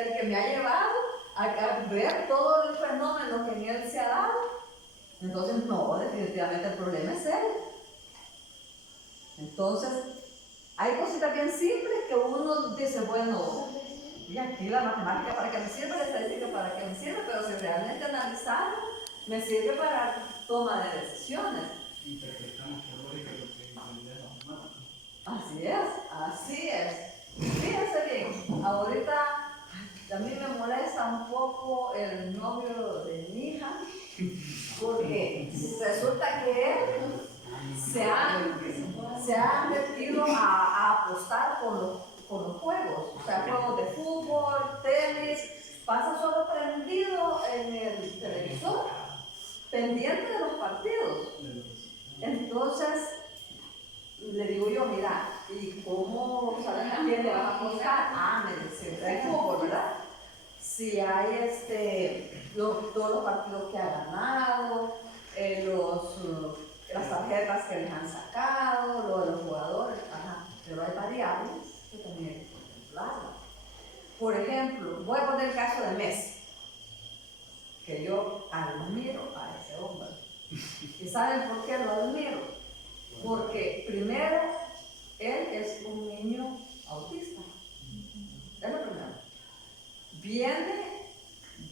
el que me ha llevado a ver todo el fenómeno que en él se ha dado. Entonces, no, definitivamente el problema es él. Entonces, hay cositas bien simples que uno dice, bueno, y aquí la matemática para qué me sirve, la estadística para qué me sirve, pero si realmente analizarlo, me sirve para toma de decisiones. Interpretamos por lógica lo que entendemos más. Así es, así es. Fíjense bien, ahorita a mí me molesta un poco el novio de mi hija, porque resulta que él se ha metido a apostar por los juegos, o sea, juegos de fútbol, tenis, pasa solo prendido en el televisor, pendiente de los partidos. Entonces, le digo yo, mira, ¿y cómo sabes a quién le vas a apostar? Ah, me dice, el fútbol, ¿verdad? Si hay todos los partidos que ha ganado, las tarjetas que les han sacado, lo de los jugadores, ajá, pero hay variables que también hay que contemplarlas. Por ejemplo, voy a poner el caso de Messi, que yo admiro a ese hombre. ¿Y saben por qué lo admiro? Porque primero, él es un niño autista. Es lo primero. Viene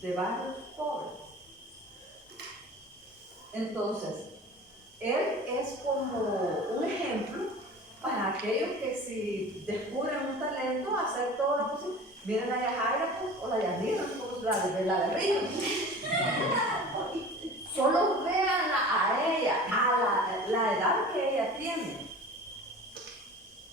de barrios pobres. Entonces, él es como un ejemplo para aquellos que si descubren un talento, hacer todo lo posible. Miren a Yajaira, pues, o la Yanira, la de Río. Solo véanla a ella, a la edad que ella tiene.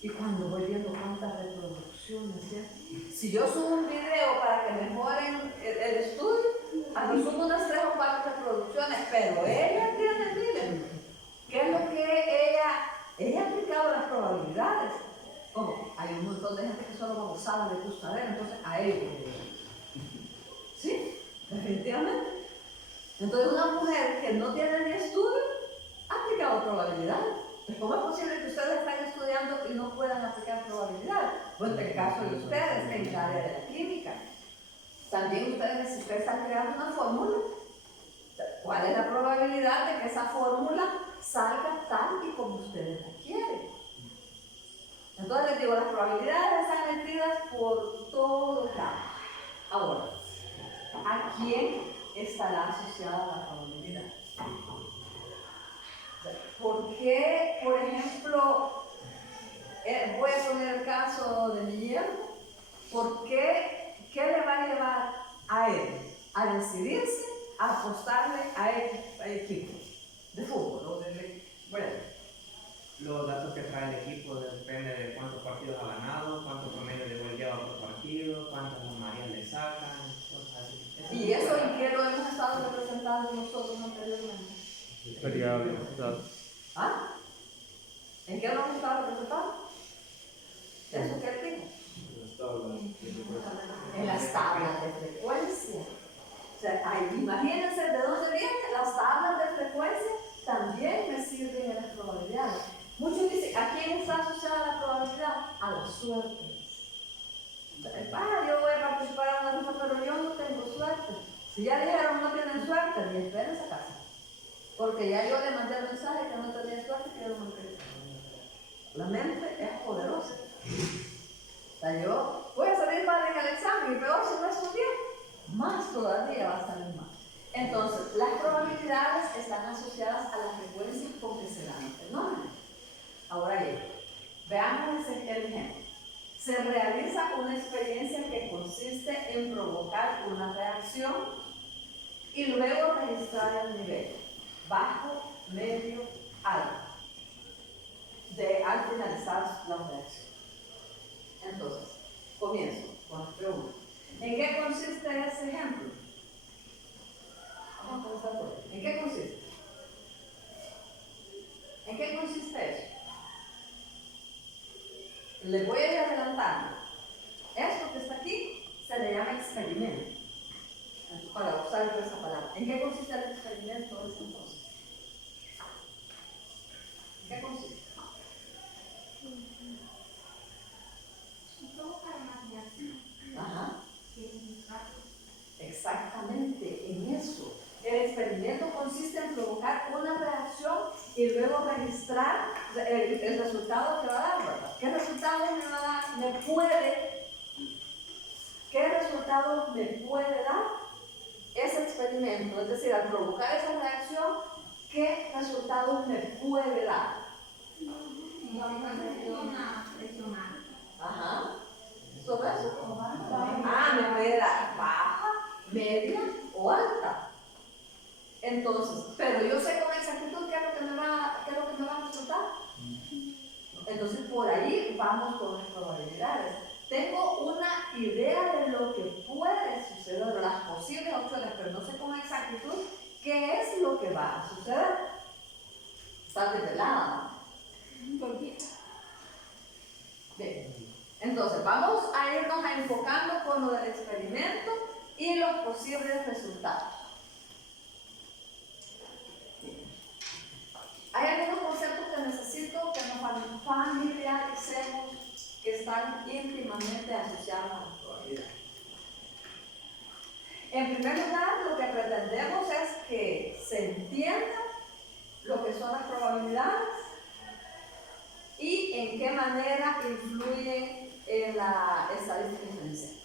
Y cuando voy viendo cuántas reproducciones, ¿sí? Si yo subo un video para que mejoren el estudio, a mí subo unas 3 o 4 reproducciones, pero ella tiene miles. ¿Qué es lo que ella ha aplicado las probabilidades? Como hay un montón de gente que solo como sabe de gustadera, entonces a ellos. ¿Sí? Definitivamente. Entonces una mujer que no tiene ni estudio ha aplicado probabilidades. ¿Cómo es posible que ustedes estén estudiando y no puedan aplicar probabilidades? Pues en el caso de ustedes, en el área de la química. También ustedes, si ustedes están creando una fórmula, ¿cuál es la probabilidad de que esa fórmula salga tal y como ustedes la quieren? Entonces les digo, las probabilidades están metidas por todos lados. Ahora, ¿a quién estará asociada la probabilidad? ¿Por qué, por ejemplo, voy a poner el caso de mi yerno? ¿Por qué le va a llevar a él a decidirse a apostarle a equipo de fútbol o de Los datos que trae el equipo depende de cuántos partidos ha ganado, cuánto promedio de gol lleva por partido, cuántas amarillas le sacan, cosas así. ¿Y eso en qué lo hemos estado representando nosotros anteriormente? Variable. ¿Ah? ¿En qué lo hemos estado representando? ¿Eso qué dijo? En las tablas de frecuencia. O sea, ahí, imagínense de dónde vienen las tablas de frecuencia, también me sirven en las probabilidades. Muchos dicen, ¿a quién está asociada la probabilidad? A la suerte. Yo voy a participar en una rifa, pero yo no tengo suerte. Si ya dijeron no tienen suerte, ni esperen esa casa. Porque ya yo le mandé el mensaje que no tenía suerte, que yo no creo. La mente es poderosa. O sea, yo voy a salir mal en el examen y peor si no estudié, más todavía va a salir mal. Entonces, las probabilidades están asociadas a la frecuencia con que se dan los fenómenos. Ahora bien, veamos el ejemplo. Se realiza una experiencia que consiste en provocar una reacción y luego registrar el nivel bajo, medio, alto al finalizar la reacción. Entonces, comienzo con la pregunta. ¿En qué consiste ese ejemplo? Vamos a comenzar por ahí. ¿En qué consiste? ¿En qué consiste eso? Les voy a ir adelantando. Esto que está aquí se le llama experimento. Para usar esa palabra. ¿En qué consiste el experimento de ese entonces? ¿En qué consiste? Provocar una reacción. Ajá. Que provocar una reacción y luego registrar el resultado que va a dar, ¿verdad? ¿Qué resultado me va a dar? ¿Qué resultado me puede dar ese experimento? Es decir, al provocar esa reacción, ¿qué resultado me puede dar? Una presión alta. Ajá. ¿Sobre eso? Me puede dar baja, media o alta. Entonces, pero yo sé con exactitud qué es lo que me va a resultar. Entonces, por ahí vamos con las probabilidades. Tengo una idea de lo que puede suceder, de las posibles opciones, pero no sé con exactitud qué es lo que va a suceder. Está desvelada, ¿no? Bien. Entonces, vamos a irnos enfocando con lo del experimento y los posibles resultados. Hay algunos conceptos que necesito que nos familiaricemos que están íntimamente asociados a la probabilidad. En primer lugar, lo que pretendemos es que se entienda lo que son las probabilidades y en qué manera influyen en la estadística inferencial.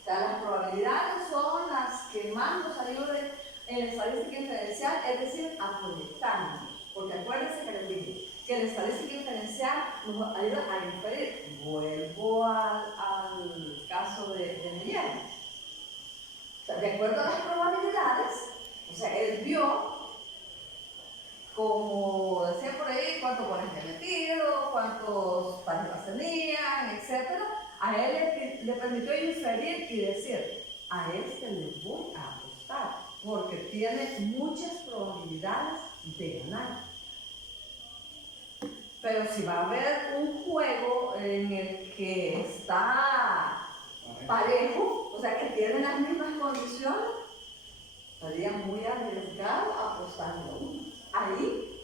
O sea, las probabilidades son las que más nos ayudan en la estadística inferencial, es decir, a proyectarnos. Porque acuérdense que les dije que la estadística inferencial nos ayuda a inferir. Vuelvo al caso de Miguel. O sea, de acuerdo a las probabilidades, o sea, él vio, como decía por ahí, cuántos goles había metido, cuántos tarjetas tenían, etc. A él le permitió inferir y decir, a este le voy a apostar, porque tiene muchas probabilidades de ganar. Pero si va a haber un juego en el que está parejo, o sea que tienen las mismas condiciones, sería muy arriesgado apostarle a uno. Ahí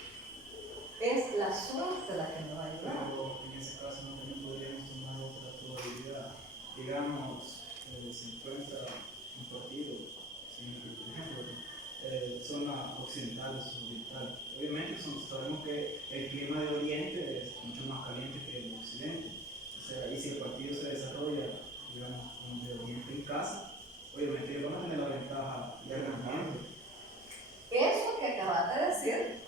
es la suerte la que me va a ayudar. Pero en ese caso no también podríamos tomar otra probabilidad. Digamos, se encuentra un partido, por ejemplo, zona occidental o suroriental. Obviamente sabemos que el clima de Oriente es mucho más caliente que el de Occidente. O sea, y si el partido se desarrolla, digamos, como de Oriente en casa, obviamente ellos van a tener la ventaja de ganando. Eso que acabas de decir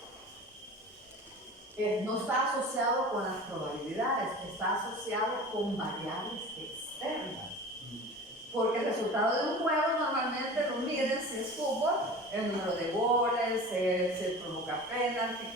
no está asociado con las probabilidades, está asociado con variables externas. Porque el resultado de un juego normalmente lo miden si es fútbol, el número de goles, se provoca penalti,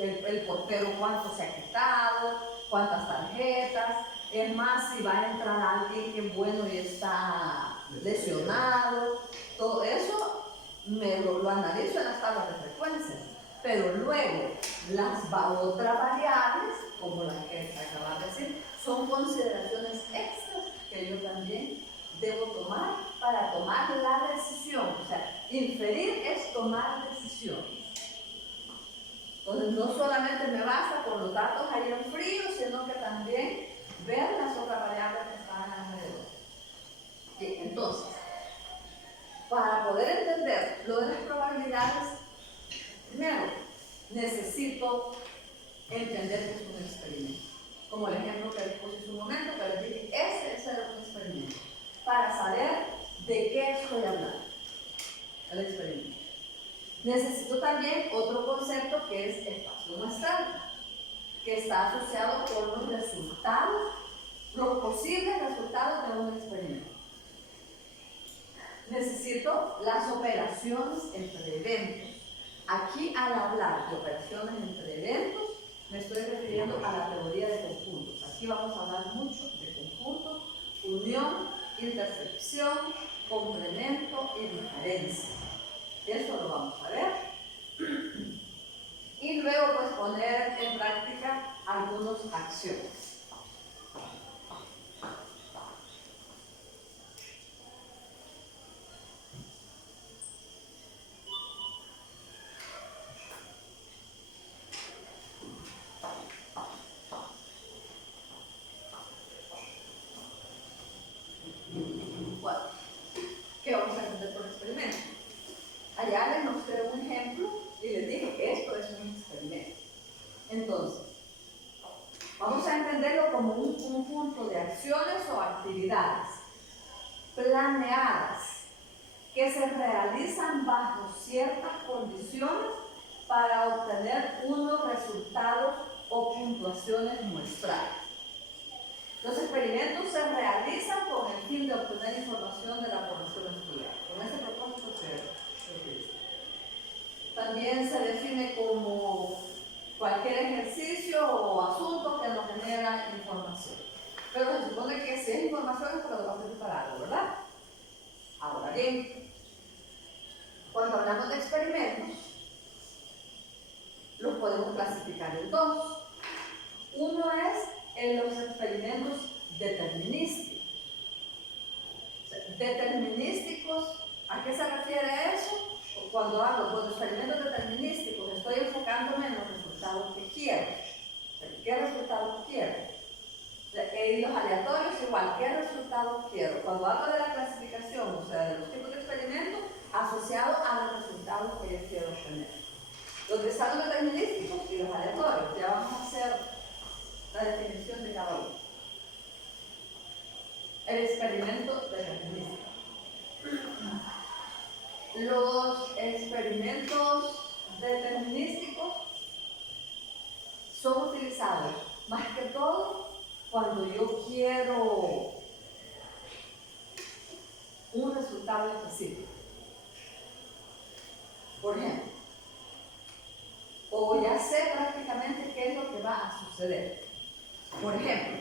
el portero cuánto se ha quitado, cuántas tarjetas. Es más, si va a entrar alguien que bueno y está lesionado. Todo eso lo analizo en las tablas de frecuencias. Pero luego, las otras variables, como la que acabas de decir, son consideraciones extras que yo también debo tomar para tomar la decisión. O sea, inferir es tomar decisiones. Entonces, no solamente me basta con los datos ahí en frío, sino que también ver las otras variables que están alrededor. Bien, entonces, para poder entender lo de las probabilidades, primero, necesito entender que es un experimento. Como el ejemplo que les puse hace un momento, que les dije, ese era un experimento. Para saber de qué estoy hablando, el experimento. Necesito también otro concepto que es espacio muestral, que está asociado con los resultados, los posibles resultados de un experimento. Necesito las operaciones entre eventos. Aquí, al hablar de operaciones entre eventos, me estoy refiriendo a la teoría de conjuntos. Aquí vamos a hablar mucho de conjuntos, unión, intersección, complemento y diferencia. Eso lo vamos a ver. Y luego, pues, poner en práctica algunas acciones. ¿Qué vamos a entender por experimento? Allá les mostré un ejemplo y conjunto de acciones o actividades planeadas que se realizan bajo ciertas condiciones para obtener unos resultados o puntuaciones muestrales. Los experimentos se realizan con el fin de obtener información de la población estudiada. Con ese propósito se utiliza. También se define como cualquier ejercicio o asunto que nos genera información. Pero se supone que si es información es porque lo va a servir para algo, ¿verdad? Ahora bien, cuando hablamos de experimentos, los podemos clasificar en dos. Uno es en los experimentos determinísticos. Determinísticos, ¿a qué se refiere eso? Cuando hablo de experimentos determinísticos, estoy enfocándome en los resultados que quiero. ¿Qué resultados quiero? Y los aleatorios igual, ¿qué resultados quiero? Cuando hablo de la clasificación, o sea, de los tipos de experimentos asociados a los resultados que yo quiero obtener. Los que son determinísticos y los aleatorios, ya vamos a hacer la definición de cada uno. El experimento determinístico. Los experimentos determinísticos son utilizados más que todo cuando yo quiero un resultado específico. Por ejemplo, o ya sé prácticamente qué es lo que va a suceder. Por ejemplo,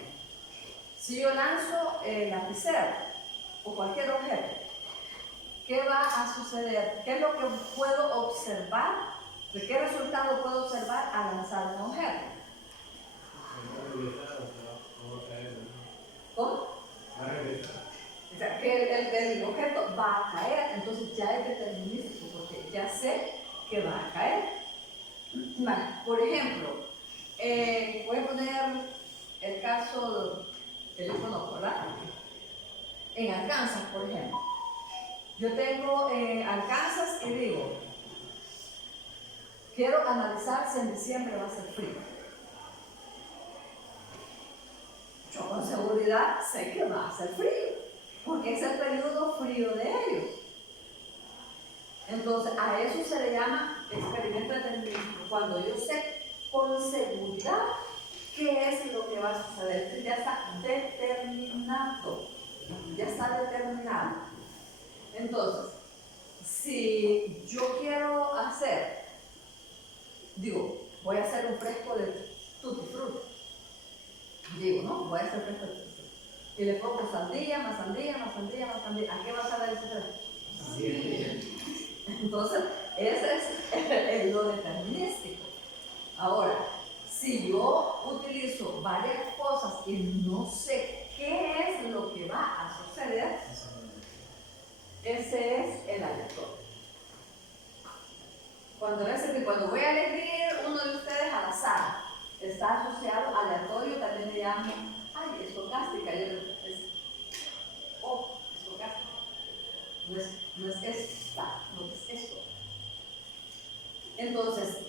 si yo lanzo el lapicero o cualquier objeto, ¿qué va a suceder? ¿Qué es lo que puedo observar? ¿De qué resultado puedo observar al lanzar un objeto? ¿Cómo? O sea, que el objeto va a caer, entonces ya es determinístico porque ya sé que va a caer. Vale, por ejemplo, voy a poner el caso que yo conozco, ¿verdad? En Arkansas, por ejemplo. Yo tengo Arkansas y digo, quiero analizar si en diciembre va a ser frío. Yo con seguridad sé que va a ser frío, porque es el periodo frío de ellos. Entonces, a eso se le llama experimento determinístico, cuando yo sé con seguridad qué es lo que va a suceder. Ya está determinado, ya está determinado. Entonces, si yo quiero hacer, digo, voy a hacer un fresco de tutti frutti. Digo, ¿no? Voy a hacer fresco de tutti frutti. Y le pongo sandía, más sandía, más sandía, más sandía. ¿A qué va a saber ese fresco? Sí. Entonces, ese es lo determinístico. Ahora, si yo utilizo varias cosas y no sé qué es lo que va a suceder, ese es el aleatorio. Cuando voy a elegir uno de ustedes al azar, está asociado a aleatorio, también le llamo, estocástica. Estocástica. No es esta, no es esto. Entonces,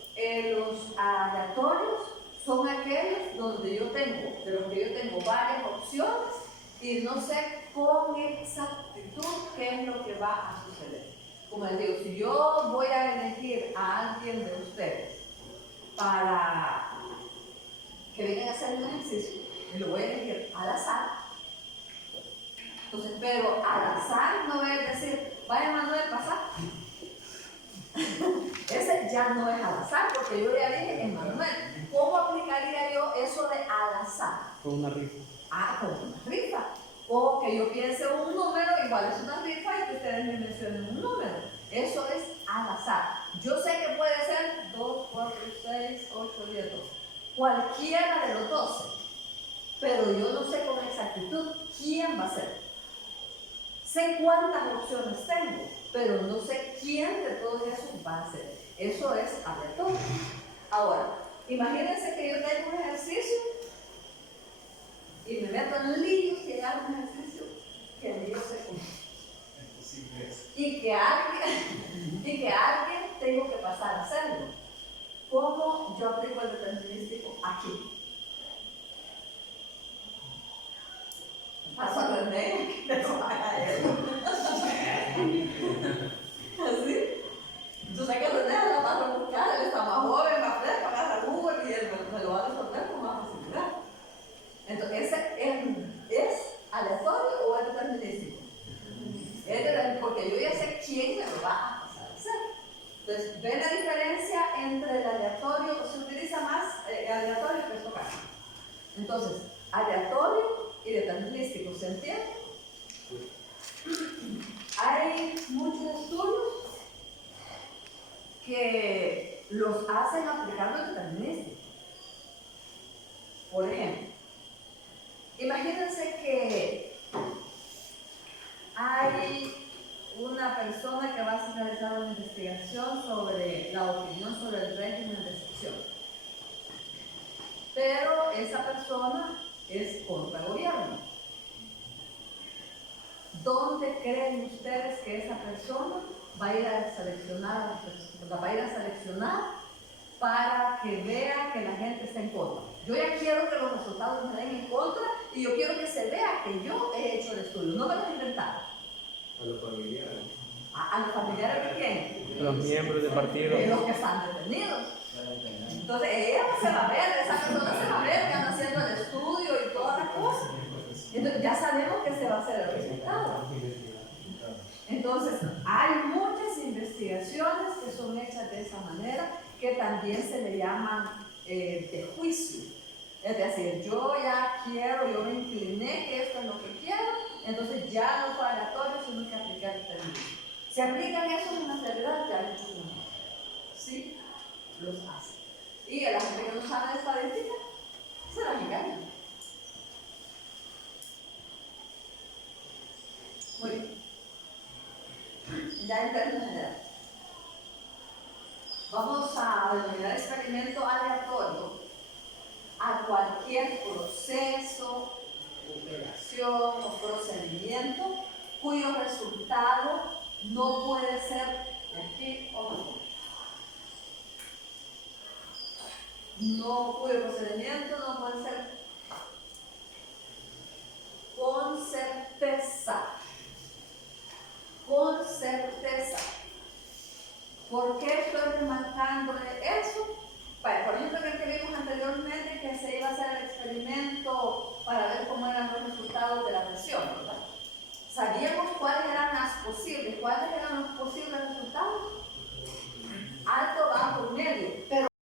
los aleatorios son aquellos donde de los que yo tengo varias opciones y no sé con exactitud qué es lo que va a suceder. Como les digo, si yo voy a elegir a alguien de ustedes para que vengan a hacer un ejercicio, y lo voy a elegir al azar, entonces, pero al azar no voy a decir, vaya Manuel, pasa. Ese ya no es al azar, porque yo ya dije Manuel. ¿Cómo aplicaría yo eso de al azar? Con una rifa. Con una rifa. O que yo piense un número, igual es una rifa, y que ustedes me mencionen un número. Eso es al azar. Yo sé que puede ser 2, 4, 6, 8, 10, 12. Cualquiera de los 12. Pero yo no sé con exactitud quién va a ser. Sé cuántas opciones tengo, pero no sé quién de todos esos va a ser. Eso es aleatorio. Ahora, imagínense que yo tengo un ejercicio y me meto en líos y hago un ejercicio que ni yo sé cómo. Y que alguien tengo que pasar a hacerlo. ¿Cómo yo aplico el determinístico aquí? Paso a René, que no haga eso. Así. Tú sabes que René la va a buscar, él está más joven, más fresco, agarra Google y él me lo va a resolver con más facilidad. Entonces, ¿es aleatorio o es determinístico? Es determinístico, porque yo ya sé quién me lo va a pasar a hacer. Entonces, ¿ven la diferencia entre el aleatorio? Se utiliza más aleatorio que estocástico. Entonces, aleatorio y determinístico, ¿se entiende? Hay muchos estudios que los hacen aplicando el determinístico. Por ejemplo, imagínense que hay una persona que va a realizar una investigación sobre la opinión sobre el régimen de excepción. Pero esa persona es contra el gobierno. ¿Dónde creen ustedes que esa persona va a ir a seleccionar, para que vea que la gente está en contra? Yo ya quiero que los resultados me den en contra y yo quiero que se vea que yo he hecho el estudio, no me lo he inventado. A los familiares. ¿A los familiares de quién? Los miembros del partido. De los que están detenidos. Entonces ella se va a ver, esa persona se va a ver que anda haciendo el estudio y todas las cosas. Entonces ya sabemos que se va a hacer el resultado. Entonces hay muchas investigaciones que son hechas de esa manera, que también se le llaman de juicio. Es decir, yo ya quiero, yo me incliné que esto es lo que quiero, entonces ya no fue aleatorio, sino que aplicar el término. Si aplican eso en una realidad, ya lo hacen. Sí, los hacen. Y a la gente que no sabe de estadística, se las engañan. Muy bien. Ya en términos generales. Vamos a denominar experimento aleatorio a cualquier proceso, operación o procedimiento cuyo resultado no puede ser de aquí o de allá. Cuyo procedimiento no puede ser con certeza. Con certeza. ¿Por qué estoy remarcando eso? Bueno, por ejemplo, que vimos anteriormente que se iba a hacer el experimento para ver cómo eran los resultados de la presión, ¿verdad? Sabíamos cuáles eran las posibles, cuáles